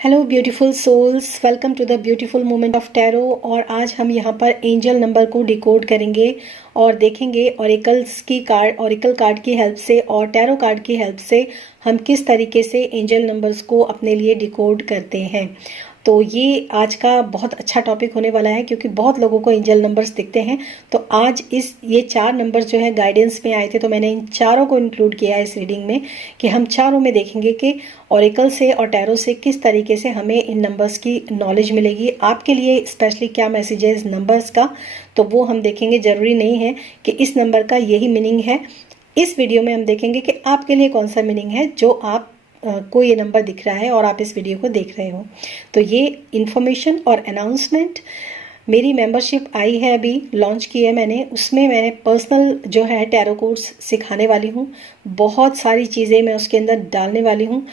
Hello beautiful souls, welcome to the beautiful moment of tarot. और आज हम यहाँ पर एंजल नंबर को डिकोड करेंगे और देखेंगे ऑरिकल कार्ड की हेल्प से और टैरो कार्ड की हेल्प से हम किस तरीके से एंजल नंबर्स को अपने लिए डिकोड करते हैं। तो ये आज का बहुत अच्छा टॉपिक होने वाला है क्योंकि बहुत लोगों को एंजल नंबर्स दिखते हैं। तो आज ये 4 नंबर्स जो है गाइडेंस में आए थे, तो मैंने इन चारों को इंक्लूड किया है इस रीडिंग में कि हम चारों में देखेंगे कि ऑरिकल से और टैरो से किस तरीके से हमें इन नंबर्स की नॉलेज मिलेगी। आपके लिए स्पेशली क्या मैसेज है इस नंबर्स का, तो वो हम देखेंगे। ज़रूरी नहीं है कि इस नंबर का यही मीनिंग है। इस वीडियो में हम देखेंगे कि आपके लिए कौन सा मीनिंग है जो आप को ये नंबर दिख रहा है और आप इस वीडियो को देख रहे हो। तो ये इन्फॉर्मेशन और अनाउंसमेंट, मेरी मेंबरशिप आई है, अभी लॉन्च की है मैंने। उसमें मैंने पर्सनल जो है टैरो कोर्स सिखाने वाली हूँ। बहुत सारी चीज़ें मैं उसके अंदर डालने वाली हूँ।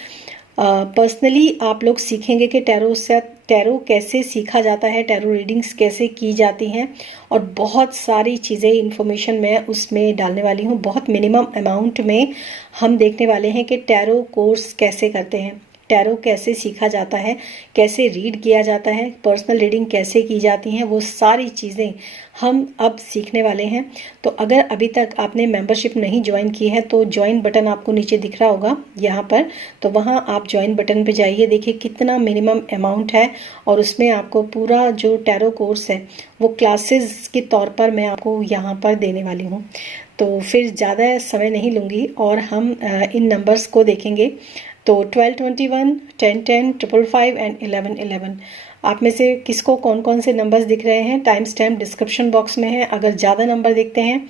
पर्सनली आप लोग सीखेंगे कि टैरो कैसे सीखा जाता है, टैरो रीडिंग्स कैसे की जाती हैं, और बहुत सारी चीज़ें इन्फॉर्मेशन मैं उसमें डालने वाली हूँ। बहुत मिनिमम अमाउंट में हम देखने वाले हैं कि टैरो कोर्स कैसे करते हैं, टैरो कैसे सीखा जाता है, कैसे रीड किया जाता है, पर्सनल रीडिंग कैसे की जाती हैं, वो सारी चीज़ें हम अब सीखने वाले हैं। तो अगर अभी तक आपने मेंबरशिप नहीं ज्वाइन की है तो ज्वाइन बटन आपको नीचे दिख रहा होगा यहाँ पर, तो वहाँ आप ज्वाइन बटन पे जाइए। देखिए कितना मिनिमम अमाउंट है और उसमें आपको पूरा जो टैरो कोर्स है वो क्लासेस के तौर पर मैं आपको यहाँ पर देने वाली हूँ। तो फिर ज़्यादा समय नहीं लूँगी और हम इन नंबर्स को देखेंगे। तो 12, 21, 10, 10, 555 एंड 11, 11। आप में से किसको कौन कौन से नंबर्स दिख रहे हैं, टाइम स्टैम्प डिस्क्रिप्शन बॉक्स में है। अगर ज़्यादा नंबर दिखते हैं,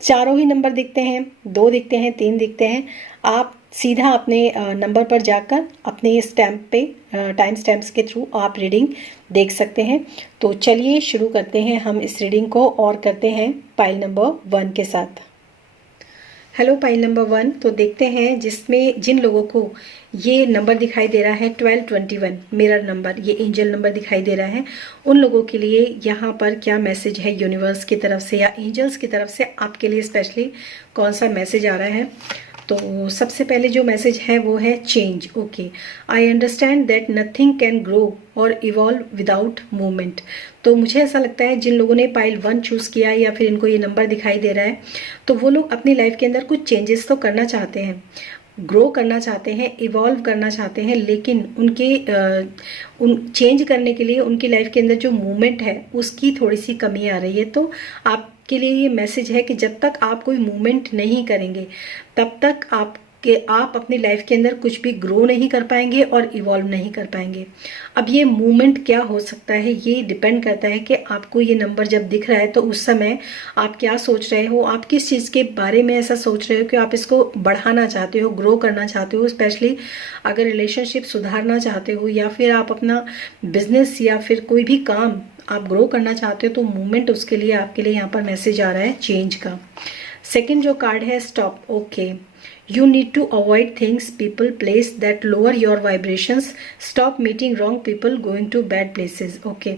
चारों ही नंबर दिखते हैं, 2 दिखते हैं, 3 दिखते हैं, आप सीधा अपने नंबर पर जाकर अपने स्टैम्प पे टाइम स्टैम्प्स के थ्रू आप रीडिंग देख सकते हैं। तो चलिए शुरू करते हैं हम इस रीडिंग को और करते हैं पाइल नंबर 1 के साथ। Hello pile number 1। तो देखते हैं जिन लोगों को ये नंबर दिखाई दे रहा है 12, 21 मिरर नंबर, ये एंजल नंबर दिखाई दे रहा है, उन लोगों के लिए यहाँ पर क्या मैसेज है यूनिवर्स की तरफ से या एंजल्स की तरफ से, आपके लिए स्पेशली कौन सा मैसेज आ रहा है। तो सबसे पहले जो मैसेज है वो है change. Okay, I understand that nothing can grow और इवॉल्व विदाउट मूवमेंट। तो मुझे ऐसा लगता है जिन लोगों ने पाइल 1 चूज़ किया है या फिर इनको ये नंबर दिखाई दे रहा है, तो वो लोग अपनी लाइफ के अंदर कुछ चेंजेस तो करना चाहते हैं, ग्रो करना चाहते हैं, इवॉल्व करना चाहते हैं, लेकिन उन चेंज करने के लिए उनकी लाइफ के अंदर जो मूवमेंट है उसकी थोड़ी सी कमी आ रही है। तो आपके लिए ये मैसेज है कि जब तक आप कोई मूवमेंट नहीं करेंगे तब तक आप अपनी लाइफ के अंदर कुछ भी ग्रो नहीं कर पाएंगे और इवॉल्व नहीं कर पाएंगे। अब ये मूवमेंट क्या हो सकता है, ये डिपेंड करता है कि आपको ये नंबर जब दिख रहा है तो उस समय आप क्या सोच रहे हो, आप किस चीज़ के बारे में ऐसा सोच रहे हो कि आप इसको बढ़ाना चाहते हो, ग्रो करना चाहते हो। स्पेशली अगर रिलेशनशिप सुधारना चाहते हो या फिर आप अपना बिजनेस या फिर कोई भी काम आप ग्रो करना चाहते हो, तो मूवमेंट उसके लिए आपके लिए यहाँ पर मैसेज आ रहा है चेंज का। सेकेंड जो कार्ड है stop. Okay, you need to avoid things, people, place that lower your vibrations, stop meeting wrong people, going to bad places. Okay,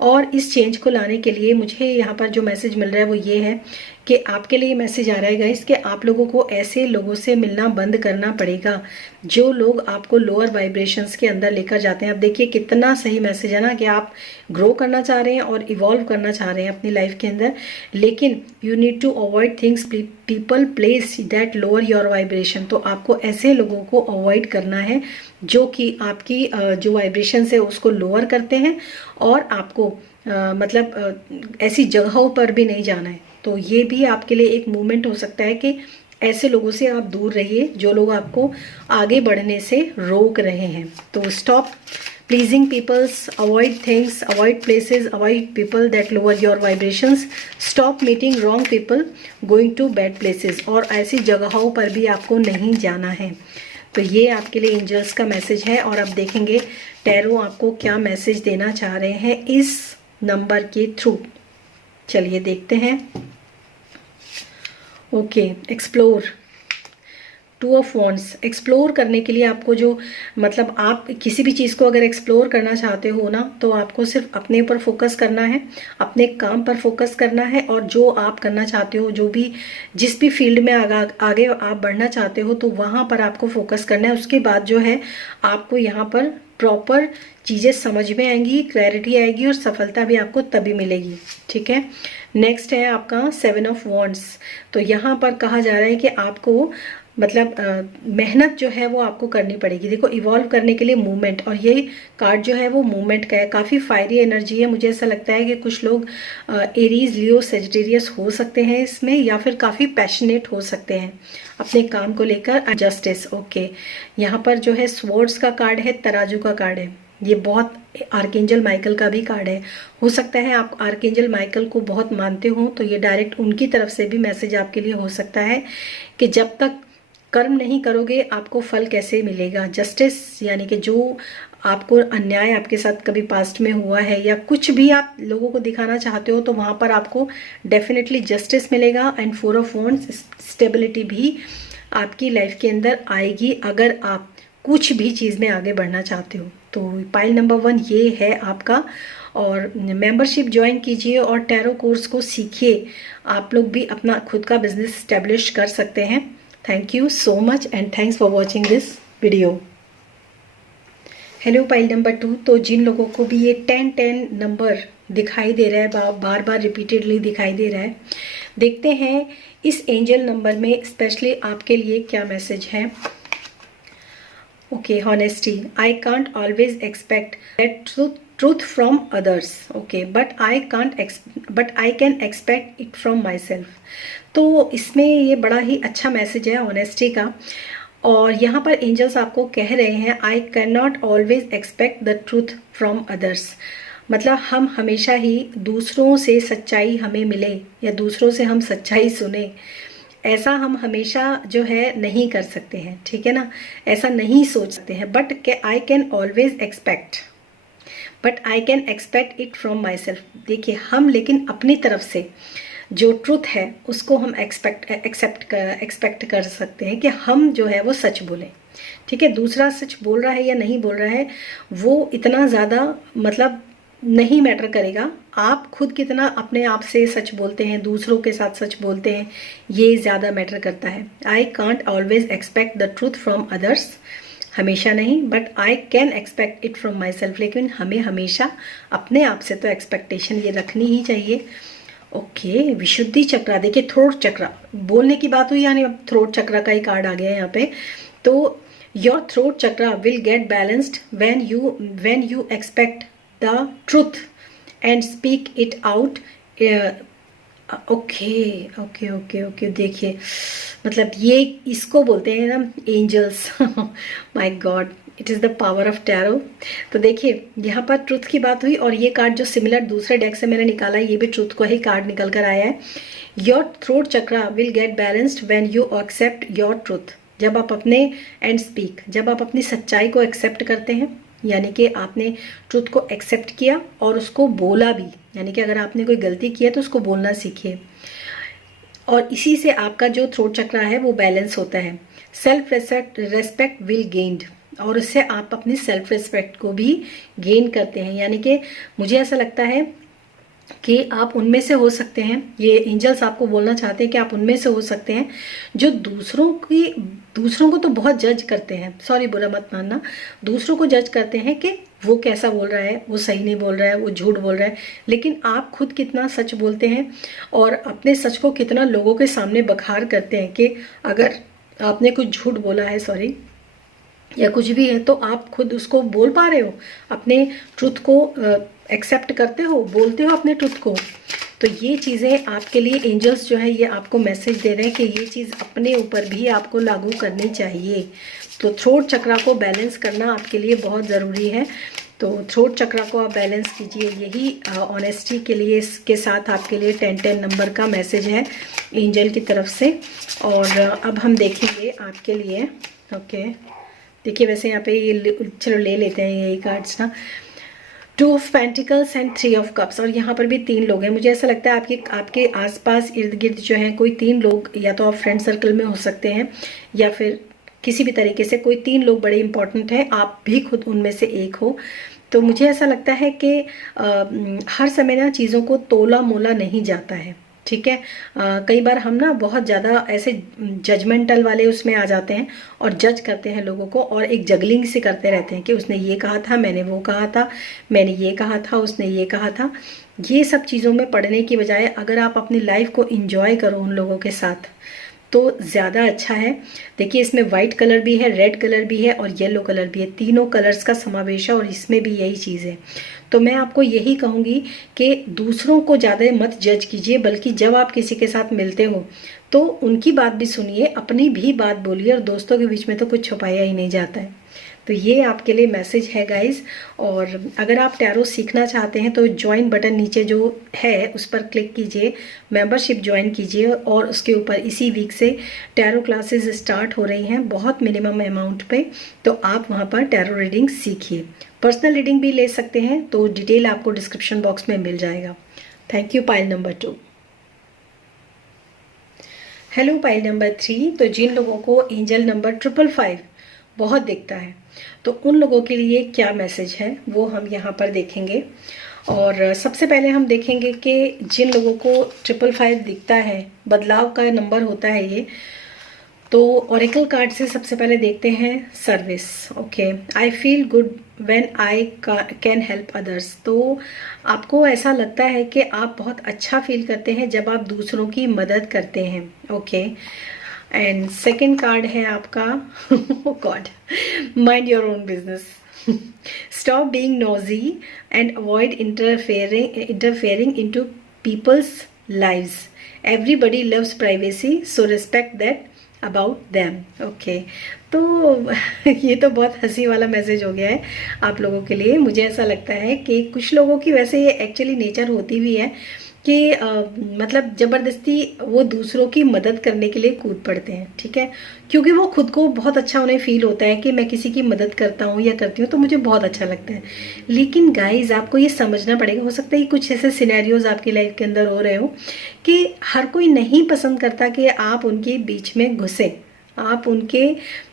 और इस चेंज को लाने के लिए मुझे यहाँ पर जो मैसेज मिल रहा है वो ये है कि आपके लिए मैसेज आ रहा है गाइस कि आप लोगों को ऐसे लोगों से मिलना बंद करना पड़ेगा जो लोग आपको लोअर वाइब्रेशंस के अंदर लेकर जाते हैं। अब देखिए कितना सही मैसेज है ना कि आप ग्रो करना चाह रहे हैं और इवॉल्व करना चाह रहे हैं अपनी लाइफ के अंदर, लेकिन you need to avoid things, people, place that lower your vibration. तो आपको ऐसे लोगों को अवॉइड करना है जो कि आपकी जो वाइब्रेशंस है उसको लोअर करते हैं, और आपको ऐसी जगहों पर भी नहीं जाना है। तो ये भी आपके लिए एक मूवमेंट हो सकता है कि ऐसे लोगों से आप दूर रहिए जो लोग आपको आगे बढ़ने से रोक रहे हैं। तो stop pleasing peoples, avoid things, avoid places, avoid people that lower your vibrations, stop meeting wrong people, going to bad places. और ऐसी जगहों पर भी आपको नहीं जाना है। तो ये आपके लिए एंजल्स का मैसेज है और अब देखेंगे टैरो आपको क्या मैसेज देना चाह रहे हैं इस नंबर के थ्रू। चलिए देखते हैं। Okay, explore, 2 of wands. Explore करने के लिए आपको जो आप किसी भी चीज़ को अगर एक्सप्लोर करना चाहते हो ना, तो आपको सिर्फ अपने ऊपर फोकस करना है, अपने काम पर फोकस करना है, और जो आप करना चाहते हो, जिस भी फील्ड में आगे आप बढ़ना चाहते हो, तो वहाँ पर आपको फोकस करना है। उसके बाद जो है आपको यहाँ पर प्रॉपर चीज़ें समझ में आएंगी, क्लैरिटी आएगी और सफलता भी आपको तभी मिलेगी। ठीक है, नेक्स्ट है आपका 7 ऑफ वॉन्ड्स। तो यहाँ पर कहा जा रहा है कि आपको मतलब मेहनत जो है वो आपको करनी पड़ेगी। देखो, इवॉल्व करने के लिए मूवमेंट, और ये कार्ड जो है वो मूवमेंट का है। काफ़ी फायरी एनर्जी है। मुझे ऐसा लगता है कि कुछ लोग एरीज, लियो, सेजिटेरियस हो सकते हैं इसमें, या फिर काफ़ी पैशनेट हो सकते हैं अपने काम को लेकर। Justice, okay. यहाँ पर जो है स्वॉर्ड्स का कार्ड है, तराजू का कार्ड है। ये बहुत आर्कएंजल माइकल का भी कार्ड है। हो सकता है आप आर्कएंजल माइकल को बहुत मानते हो, तो ये डायरेक्ट उनकी तरफ से भी मैसेज आपके लिए हो सकता है कि जब तक कर्म नहीं करोगे आपको फल कैसे मिलेगा। जस्टिस यानी कि जो आपको अन्याय आपके साथ कभी पास्ट में हुआ है, या कुछ भी आप लोगों को दिखाना चाहते हो, तो वहां पर आपको डेफिनेटली जस्टिस मिलेगा। एंड 4 ऑफ वॉन्ड्स, स्टेबिलिटी भी आपकी लाइफ के अंदर आएगी अगर आप कुछ भी चीज में आगे बढ़ना चाहते हो। तो पाइल नंबर 1 ये है आपका। और मेंबरशिप ज्वाइन कीजिए और टैरो कोर्स को सीखिए। आप लोग भी अपना खुद का बिजनेस स्टैब्लिश कर सकते हैं। Thank you so much and thanks for watching this video. Hello pile number 2। तो जिन लोगों को भी ये 10-10 नंबर दिखाई दे रहा है, बार बार रिपीटेडली दिखाई दे रहा है, देखते हैं इस एंजल नंबर में स्पेशली आपके लिए क्या मैसेज है। Okay, honesty. I can't always expect that truth from others, okay, but I can expect it from myself। तो इसमें ये बड़ा ही अच्छा मैसेज है ऑनेस्टी का। और यहाँ पर एंजल्स आपको कह रहे हैं I can not always expect the truth from others. मतलब हम हमेशा ही दूसरों से सच्चाई हमें मिले या दूसरों से हम सच्चाई सुने, ऐसा हम हमेशा जो है नहीं कर सकते हैं। ठीक है ना, ऐसा नहीं सोच सकते हैं। But I can always expect, but I can expect it from my self. देखिए, हम लेकिन अपनी तरफ से जो ट्रूथ है उसको हम एक्सपेक्ट कर सकते हैं कि हम जो है वो सच बोलें। ठीक है, दूसरा सच बोल रहा है या नहीं बोल रहा है वो इतना ज़्यादा मतलब नहीं मैटर करेगा। आप खुद कितना अपने आप से सच बोलते हैं, दूसरों के साथ सच बोलते हैं, ये ज़्यादा मैटर करता है। I can't always expect the truth from others, हमेशा नहीं, but I can expect it from my self. लेकिन हमें हमेशा अपने आप से तो एक्सपेक्टेशन ये रखनी ही चाहिए। ओके, विशुद्धि चक्र। देखिए, थ्रोट चक्र, बोलने की बात हुई यानी अब थ्रोट चक्र का ही कार्ड आ गया है यहाँ पे। तो your throat chakra will get balanced when you expect the truth and speak it out. Okay okay okay okay, देखिए मतलब ये इसको बोलते हैं ना angels. My god, it is the power of tarot. तो देखिए, यहाँ पर ट्रुथ की बात हुई और ये कार्ड जो सिमिलर दूसरे डेक से मैंने निकाला है, ये भी ट्रुथ को ही कार्ड निकल कर आया है। Your throat chakra will get balanced when you accept your truth. जब आप अपने एंड स्पीक, जब आप अपनी सच्चाई को एक्सेप्ट करते हैं, यानी कि आपने ट्रुथ को एक्सेप्ट किया और उसको बोला भी, यानी कि अगर आपने कोई गलती की है तो उसको बोलना सीखिए, और इसी से आपका जो थ्रोट चक्र है वो बैलेंस होता है। सेल्फ रेस्पेक्ट विल गेन्ड, और उससे आप अपनी सेल्फ रिस्पेक्ट को भी गेन करते हैं। यानी कि मुझे ऐसा लगता है कि आप उनमें से हो सकते हैं, ये एंजल्स आपको बोलना चाहते हैं कि आप उनमें से हो सकते हैं जो दूसरों को तो बहुत जज करते हैं, सॉरी बुरा मत मानना, दूसरों को जज करते हैं कि वो कैसा बोल रहा है, वो सही नहीं बोल रहा है, वो झूठ बोल रहा है। लेकिन आप खुद कितना सच बोलते हैं और अपने सच को कितना लोगों के सामने बखार करते हैं कि अगर आपने कुछ झूठ बोला है, सॉरी, या कुछ भी है, तो आप खुद उसको बोल पा रहे हो, अपने ट्रुथ को एक्सेप्ट करते हो, बोलते हो अपने ट्रुथ को। तो ये चीज़ें आपके लिए एंजल्स जो है ये आपको मैसेज दे रहे हैं कि ये चीज़ अपने ऊपर भी आपको लागू करनी चाहिए। तो थ्रोट चक्र को बैलेंस करना आपके लिए बहुत ज़रूरी है। तो थ्रोट चक्र को आप बैलेंस कीजिए, यही ऑनेस्टी के लिए इसके साथ आपके लिए 10-10 नंबर का मैसेज है एंजल की तरफ से। और अब हम देखेंगे आपके लिए। ओके, देखिए वैसे यहाँ पे ये चलो ले लेते हैं यही कार्ड्स ना, 2 of pentacles and 3 of cups. और यहाँ पर भी 3 लोग हैं। मुझे ऐसा लगता है आपके आसपास इर्द गिर्द जो है कोई 3 लोग, या तो आप फ्रेंड सर्कल में हो सकते हैं या फिर किसी भी तरीके से कोई 3 लोग बड़े इंपॉर्टेंट हैं, आप भी खुद उनमें से एक हो। तो मुझे ऐसा लगता है कि हर समय ना चीज़ों को तोला मोला नहीं जाता है। ठीक है। कई बार हम ना बहुत ज़्यादा ऐसे जजमेंटल वाले उसमें आ जाते हैं और जज करते हैं लोगों को, और एक जगलिंग से करते रहते हैं कि उसने ये कहा था, मैंने वो कहा था, मैंने ये कहा था, उसने ये कहा था। ये सब चीज़ों में पड़ने की बजाय अगर आप अपनी लाइफ को इंजॉय करो उन लोगों के साथ तो ज़्यादा अच्छा है। देखिए इसमें वाइट कलर भी है, रेड कलर भी है और येलो कलर भी है, तीनों कलर्स का समावेश है और इसमें भी यही चीज़ है। तो मैं आपको यही कहूँगी कि दूसरों को ज़्यादा मत जज कीजिए, बल्कि जब आप किसी के साथ मिलते हो तो उनकी बात भी सुनिए, अपनी भी बात बोलिए, और दोस्तों के बीच में तो कुछ छुपाया ही नहीं जाता है। तो ये आपके लिए मैसेज है गाइस। और अगर आप टैरो सीखना चाहते हैं तो ज्वाइन बटन नीचे जो है उस पर क्लिक कीजिए, मेंबरशिप ज्वाइन कीजिए, और उसके ऊपर इसी वीक से टैरो क्लासेस स्टार्ट हो रही हैं बहुत मिनिमम अमाउंट पे, तो आप वहाँ पर टैरो रीडिंग सीखिए। पर्सनल रीडिंग भी ले सकते हैं, तो डिटेल आपको डिस्क्रिप्शन बॉक्स में मिल जाएगा। Thank you. Pile number 2। Hello pile number 3। तो जिन लोगों को एंजल नंबर 555 बहुत दिखता है तो उन लोगों के लिए क्या मैसेज है वो हम यहाँ पर देखेंगे। और सबसे पहले हम देखेंगे कि जिन लोगों को 555 दिखता है, बदलाव का नंबर होता है ये, तो ओरेकल कार्ड से सबसे पहले देखते हैं service. Okay, I feel good when I can help others. तो आपको ऐसा लगता है कि आप बहुत अच्छा फील करते हैं जब आप दूसरों की मदद करते हैं। ओके, एंड सेकंड कार्ड है आपका God, mind your own business, stop being nosy and avoid interfering into peoples lives, everybody loves privacy so respect that about them. Okay, तो ये तो बहुत हंसी वाला मैसेज हो गया है आप लोगों के लिए। मुझे ऐसा लगता है कि कुछ लोगों की वैसे ये एक्चुअली नेचर होती भी है कि मतलब ज़बरदस्ती वो दूसरों की मदद करने के लिए कूद पड़ते हैं, ठीक है, क्योंकि वो खुद को बहुत अच्छा उन्हें फील होता है कि मैं किसी की मदद करता हूँ या करती हूँ तो मुझे बहुत अच्छा लगता है। लेकिन गाइज आपको ये समझना पड़ेगा, हो सकता है कि कुछ ऐसे सिनेरियोज आपकी लाइफ के अंदर हो रहे हो कि हर कोई नहीं पसंद करता कि आप उनके बीच में घुसे, आप उनके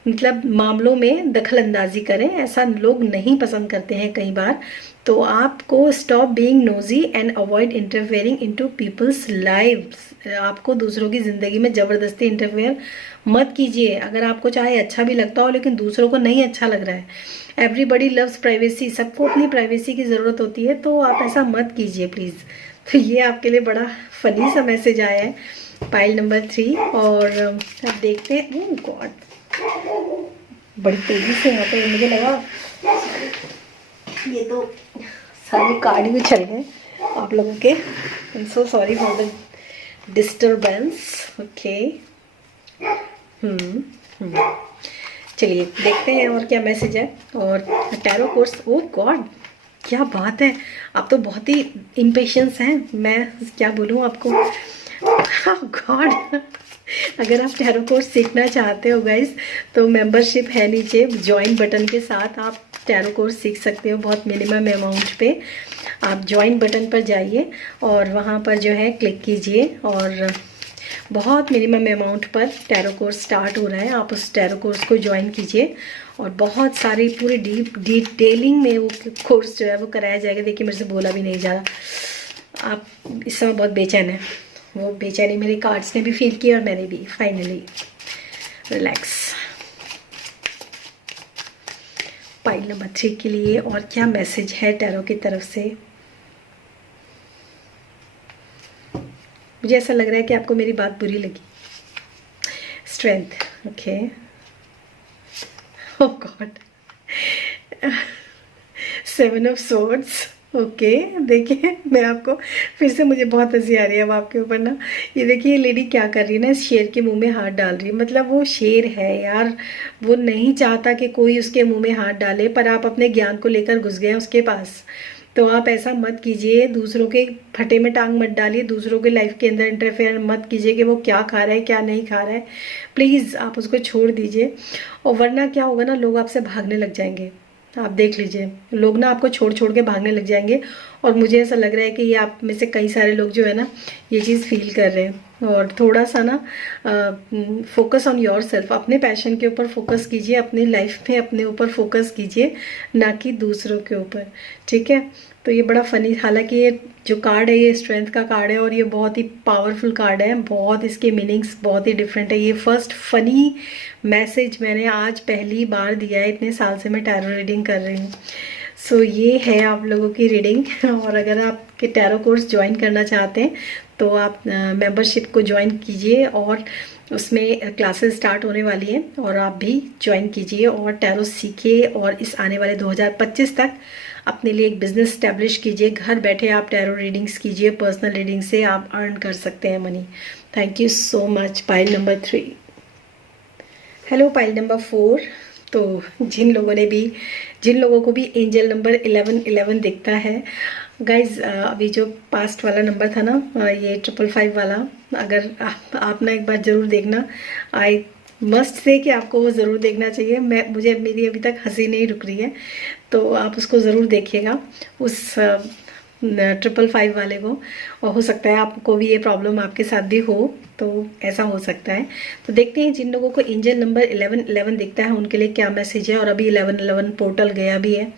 मतलब मामलों में दखल अंदाजी करें, ऐसा लोग नहीं पसंद करते हैं कई बार। तो आपको stop being nosy and avoid interfering into peoples lives. आपको दूसरों की ज़िंदगी में ज़बरदस्ती इंटरफेयर मत कीजिए, अगर आपको चाहे अच्छा भी लगता हो लेकिन दूसरों को नहीं अच्छा लग रहा है। एवरीबडी लव्स प्राइवेसी, सबको अपनी प्राइवेसी की ज़रूरत होती है, तो आप ऐसा मत कीजिए प्लीज़। तो ये आपके लिए बड़ा फनी सा मैसेज आया है पाइल नंबर 3। और अब देखते हैं, ओह गॉड बड़ी तेज़ी से यहाँ पे मुझे लगा ये तो सारे कार्ड भी चल गए आप लोगों के। I am so sorry for the disturbance. Okay, चलिए देखते हैं और क्या मैसेज है। और टैरो कोर्स, ओह गॉड क्या बात है, आप तो बहुत ही इम्पेशंस हैं, मैं क्या बोलूँ आपको। गॉड अगर आप टैरो कोर्स सीखना चाहते हो गाइज तो मेंबरशिप है नीचे, ज्वाइन बटन के साथ आप टैरो कोर्स सीख सकते हो बहुत मिनिमम अमाउंट पे। आप ज्वाइन बटन पर जाइए और वहाँ पर जो है क्लिक कीजिए, और बहुत मिनिमम अमाउंट पर टैरो कोर्स स्टार्ट हो रहा है, आप उस टैरो कोर्स को ज्वाइन कीजिए और बहुत सारी पूरी डिटेलिंग में वो कोर्स जो है वो कराया जाएगा। देखिए मेरे से बोला भी नहीं जा रहा, आप इस समय बहुत बेचैन है, वो बेचैनी मेरे कार्ड्स ने भी फील किया और मैंने भी। Finally relax. पाइल नंबर 3 के लिए और क्या मैसेज है टैरो की तरफ से। मुझे ऐसा लग रहा है कि आपको मेरी बात बुरी लगी। Strength, okay, oh God, 7 of swords. Okay, देखिए मैं आपको फिर से, मुझे बहुत हंसी आ रही है अब आपके ऊपर ना। ये देखिए लेडी क्या कर रही है ना, शेर के मुंह में हाथ डाल रही है। मतलब वो शेर है यार, वो नहीं चाहता कि कोई उसके मुंह में हाथ डाले, पर आप अपने ज्ञान को लेकर घुस गए उसके पास। तो आप ऐसा मत कीजिए, दूसरों के फटे में टांग मत डालिए, दूसरों के लाइफ के अंदर इंटरफेयर मत कीजिए कि वो क्या खा रहा है क्या नहीं खा रहा है। प्लीज़ आप उसको छोड़ दीजिए, और वरना क्या होगा ना, लोग आपसे भागने लग जाएंगे। आप देख लीजिए, लोग ना आपको छोड़ छोड़ के भागने लग जाएंगे, और मुझे ऐसा लग रहा है कि ये आप में से कई सारे लोग जो है ना ये चीज़ फील कर रहे हैं। और थोड़ा सा ना फोकस ऑन योर सेल्फ, अपने पैशन के ऊपर फोकस कीजिए, अपनी लाइफ में अपने ऊपर फोकस कीजिए, ना कि दूसरों के ऊपर, ठीक है। तो ये बड़ा फनी, हालांकि ये जो कार्ड है ये स्ट्रेंथ का कार्ड है और ये बहुत ही पावरफुल कार्ड है, बहुत इसके मीनिंग्स बहुत ही डिफरेंट है। ये फर्स्ट फनी मैसेज मैंने आज पहली बार दिया है, इतने साल से मैं टैरो रीडिंग कर रही हूँ। सो ये है आप लोगों की रीडिंग। और अगर आप के टैरो कोर्स ज्वाइन करना चाहते हैं तो आप मेंबरशिप को ज्वाइन कीजिए और उसमें क्लासेस स्टार्ट होने वाली हैं और आप भी ज्वाइन कीजिए और टैरो सीखिए और इस आने वाले 2025 तक अपने लिए एक बिजनेस स्टैब्लिश कीजिए। घर बैठे आप टैरो रीडिंग्स कीजिए, पर्सनल रीडिंग से आप अर्न कर सकते हैं money. Thank you so much. Pile number 3। Hello pile number 4। तो जिन लोगों को भी एंजल नंबर 1111 दिखता है गाइज, अभी जो पास्ट वाला नंबर था ना, ये 555 वाला, अगर आप ना एक बार ज़रूर देखना। आई मस्ट से कि आपको वो ज़रूर देखना चाहिए। मेरी अभी तक हंसी नहीं रुक रही है, तो आप उसको ज़रूर देखिएगा, उस 555 वाले को। और हो सकता है आपको भी ये प्रॉब्लम आपके साथ भी हो, तो ऐसा हो सकता है। तो देखते हैं जिन लोगों को एंजल नंबर 1111 दिखता है उनके लिए क्या मैसेज है। और अभी 1111 पोर्टल गया भी है,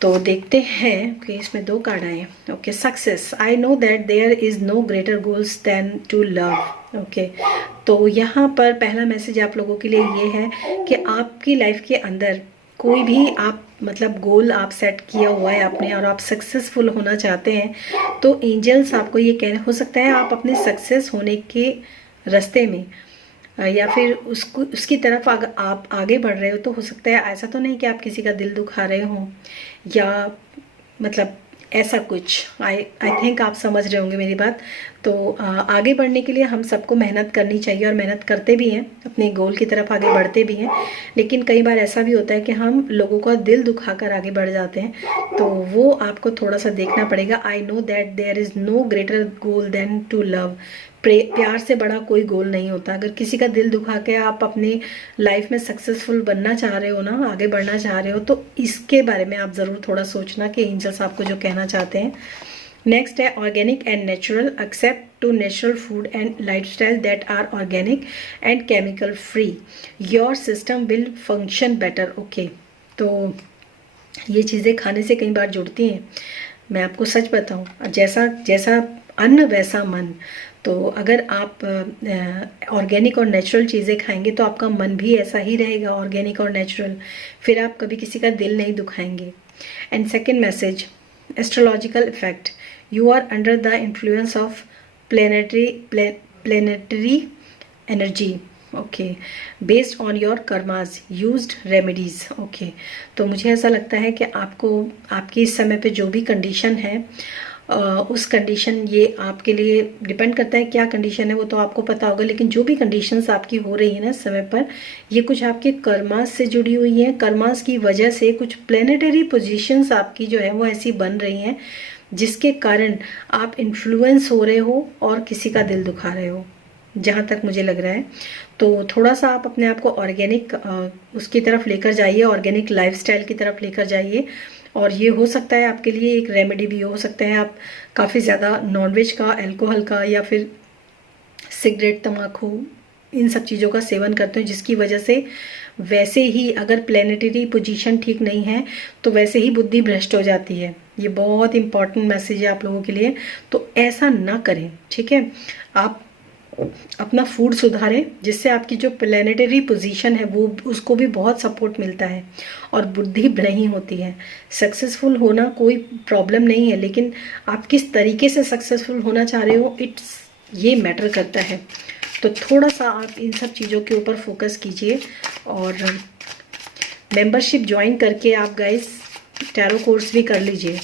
तो देखते हैं कि इसमें 2 कार्ड आए। Okay, success. I know that there is no greater goals than to love. Okay, तो यहाँ पर पहला मैसेज आप लोगों के लिए ये है कि आपकी लाइफ के अंदर कोई भी आप मतलब गोल आप सेट किया हुआ है आपने और आप सक्सेसफुल होना चाहते हैं, तो एंजल्स आपको ये हो सकता है आप अपने सक्सेस होने के रास्ते में या फिर उसकी तरफ आप आगे बढ़ रहे हो, तो हो सकता है ऐसा तो नहीं कि आप किसी का दिल दुखा रहे हो या मतलब ऐसा कुछ। आई थिंक आप समझ रहे होंगे मेरी बात। तो आगे बढ़ने के लिए हम सबको मेहनत करनी चाहिए और मेहनत करते भी हैं, अपने गोल की तरफ आगे बढ़ते भी हैं। लेकिन कई बार ऐसा भी होता है कि हम लोगों का दिल दुखाकर आगे बढ़ जाते हैं, तो वो आपको थोड़ा सा देखना पड़ेगा। I know that there is no greater goal than to love. प्यार से बड़ा कोई गोल नहीं होता। अगर किसी का दिल दुखा के आप अपने लाइफ में सक्सेसफुल बनना चाह रहे हो ना, आगे बढ़ना चाह रहे हो, तो इसके बारे में आप ज़रूर थोड़ा सोचना कि एंजल्स आपको जो कहना चाहते हैं। नेक्स्ट है organic and natural, accept to natural food and lifestyle that are organic and chemical free, your system will function better. Okay, तो ये चीज़ें खाने से कई बार जुड़ती हैं। मैं आपको सच बताऊं, जैसा अन्न वैसा मन। तो अगर आप ऑर्गेनिक और नेचुरल चीज़ें खाएंगे तो आपका मन भी ऐसा ही रहेगा, ऑर्गेनिक और नेचुरल। फिर आप कभी किसी का दिल नहीं दुखाएंगे। And second message, astrological effect, you are under the influence of planetary energy. Okay, based on your karmas used remedies. Okay, तो मुझे ऐसा लगता है कि आपको आपकी इस समय पे जो भी कंडीशन है उस कंडीशन, ये आपके लिए डिपेंड करता है क्या कंडीशन है वो तो आपको पता होगा, लेकिन जो भी कंडीशंस आपकी हो रही है ना इस समय पर, ये कुछ आपके कर्मास से जुड़ी हुई हैं। कर्मास की वजह से कुछ प्लेनेटरी पोजीशंस आपकी जो है वो ऐसी बन रही हैं जिसके कारण आप इन्फ्लुएंस हो रहे हो और किसी का दिल दुखा रहे हो, जहाँ तक मुझे लग रहा है। तो थोड़ा सा आप अपने आप को ऑर्गेनिक उसकी तरफ लेकर जाइए, ऑर्गेनिक लाइफस्टाइल की तरफ लेकर जाइए। और ये हो सकता है आपके लिए एक रेमेडी भी हो सकता है। आप काफ़ी ज़्यादा नॉनवेज का, अल्कोहल का या फिर सिगरेट, तम्बाकू, इन सब चीज़ों का सेवन करते हो, जिसकी वजह से वैसे ही अगर प्लेनेटरी पोजीशन ठीक नहीं है तो वैसे ही बुद्धि भ्रष्ट हो जाती है। ये बहुत इंपॉर्टेंट मैसेज है आप लोगों के लिए, तो ऐसा ना करें, ठीक है। आप अपना फूड सुधारें जिससे आपकी जो प्लेनेटरी पोजीशन है वो उसको भी बहुत सपोर्ट मिलता है और बुद्धि नहीं होती है। सक्सेसफुल होना कोई प्रॉब्लम नहीं है, लेकिन आप किस तरीके से सक्सेसफुल होना चाह रहे हो ये मैटर करता है। तो थोड़ा सा आप इन सब चीज़ों के ऊपर फोकस कीजिए और मेंबरशिप ज्वाइन करके आप गाइस टैरो कोर्स भी कर लीजिए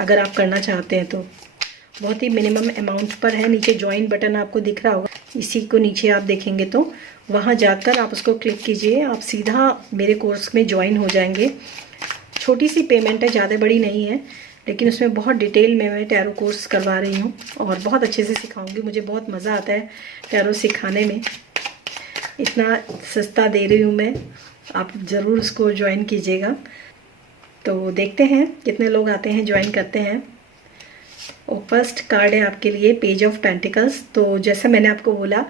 अगर आप करना चाहते हैं तो। बहुत ही मिनिमम अमाउंट पर है। नीचे ज्वाइन बटन आपको दिख रहा होगा, इसी को नीचे आप देखेंगे तो वहाँ जाकर आप उसको क्लिक कीजिए, आप सीधा मेरे कोर्स में ज्वाइन हो जाएंगे। छोटी सी पेमेंट है, ज़्यादा बड़ी नहीं है, लेकिन उसमें बहुत डिटेल में मैं टैरो कोर्स करवा रही हूँ और बहुत अच्छे से सिखाऊंगी। मुझे बहुत मज़ा आता है टैरो सिखाने में, इतना सस्ता दे रही हूँ मैं, आप ज़रूर उसको ज्वाइन कीजिएगा। तो देखते हैं कितने लोग आते हैं, ज्वाइन करते हैं। और फर्स्ट कार्ड है आपके लिए पेज ऑफ पेंटिकल्स। तो जैसे मैंने आपको बोला,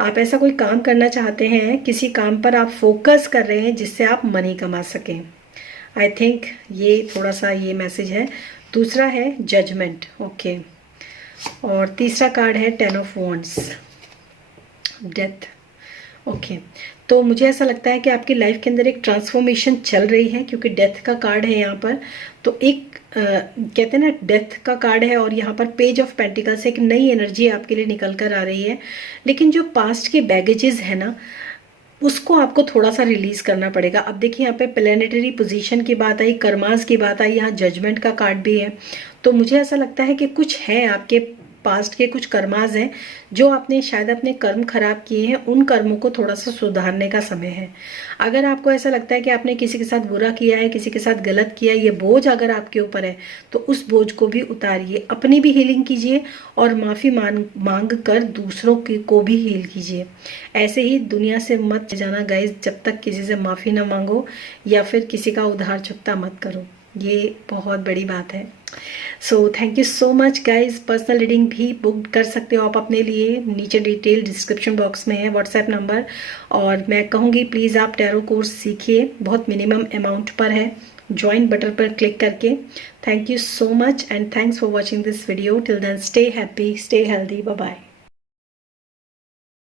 आप ऐसा कोई काम करना चाहते हैं, किसी काम पर आप फोकस कर रहे हैं जिससे आप मनी कमा सकें। आई थिंक ये थोड़ा सा ये मैसेज है। दूसरा है जजमेंट, ओके। और तीसरा कार्ड है 10 ऑफ वॉन्ड्स, डेथ, ओके। तो मुझे ऐसा लगता है कि आपकी लाइफ के अंदर एक ट्रांसफॉर्मेशन चल रही है, क्योंकि डेथ का कार्ड है यहाँ पर। तो एक कहते हैं ना, डेथ का कार्ड है और यहाँ पर पेज ऑफ पेंटिकल्स, एक नई एनर्जी आपके लिए निकल कर आ रही है। लेकिन जो पास्ट के बैगेजेस है ना, उसको आपको थोड़ा सा रिलीज करना पड़ेगा। अब देखिए यहाँ पे प्लेनेटरी पोजीशन की बात आई, कर्मास की बात आई, यहाँ जजमेंट का कार्ड भी है। तो मुझे ऐसा लगता है कि कुछ है आपके पास्ट के कुछ कर्मास हैं जो आपने शायद अपने कर्म खराब किए हैं, उन कर्मों को थोड़ा सा सुधारने का समय है। अगर आपको ऐसा लगता है कि आपने किसी के साथ बुरा किया है, किसी के साथ गलत किया है, ये बोझ अगर आपके ऊपर है तो उस बोझ को भी उतारिए, अपनी भी हीलिंग कीजिए और माफी मांग कर दूसरों की को भी हील कीजिए। ऐसे ही दुनिया से मत जाना गाइस जब तक किसी से माफी ना मांगो या फिर किसी का उधार चुकता मत करो, ये बहुत बड़ी बात है। So thank you so much guys. Personal reading भी बुक कर सकते हो आप अपने लिए, नीचे डिटेल डिस्क्रिप्शन बॉक्स में है व्हाट्सएप नंबर। और मैं कहूँगी प्लीज़ आप टैरो कोर्स सीखिए, बहुत मिनिमम अमाउंट पर है, ज्वाइन बटन पर क्लिक करके। Thank you so much and thanks for watching this video. Till then stay happy, stay healthy, bye bye.